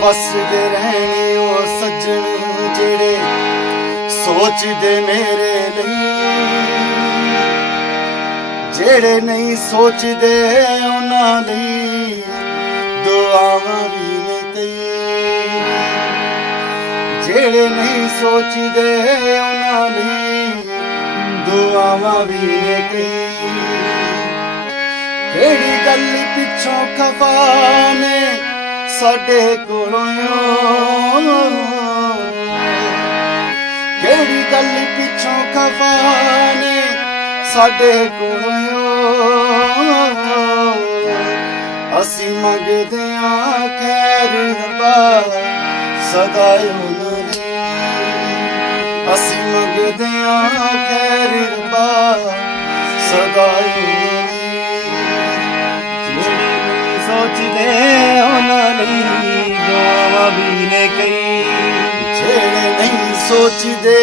ਵਸਦੇ ਰਹਿਣੇ ਉਹ ਸੱਜਣ ਜਿਹੜੇ ਸੋਚਦੇ ਮੇਰੇ ਲਈ, ਜਿਹੜੇ ਨਹੀਂ ਸੋਚਦੇ ਉਹਨਾਂ ਲਈ ਦੁਆਵਾਂ ਵੀ ਨੇ ਕਈ, ਜਿਹੜੇ ਨਹੀਂ ਸੋਚਦੇ ਉਹਨਾਂ ਲਈ ਦੁਆਵਾਂ ਵੀ ਨੇ ਕਈ। ਕਿਹੜੀ ਗੱਲ ਪਿੱਛੋਂ ਖਫਾ ਨੇ ਸਾਡੇ ਕੋਲੋਂ, ਕਿਹੜੀ ਗੱਲ ਪਿੱਛੋਂ ਖਫਾ ਨੇ ਸਾਡੇ ਕੋਲੋਂ। ਅਸੀਂ ਮੰਗਦੇ ਆਂ ਖੈਰ ਰੱਬਾ ਸਦਾ ਉਹਨਾਂ ਦੀ, ਅਸੀਂ ਮੰਗਦੇ ਆਂ ਖੈਰ ਰੱਬਾ ਸਦਾ ਉਹਨਾਂ ਦੀ। ਜਿਹੜੇ ਨਹੀਂ ਸੋਚਦੇ ਉਹਨਾਂ ਲਈ ਦੁਆਵਾਂ ਵੀ ਨੇ ਕਈ, ਜਿਹੜੇ ਨਹੀਂ ਸੋਚਦੇ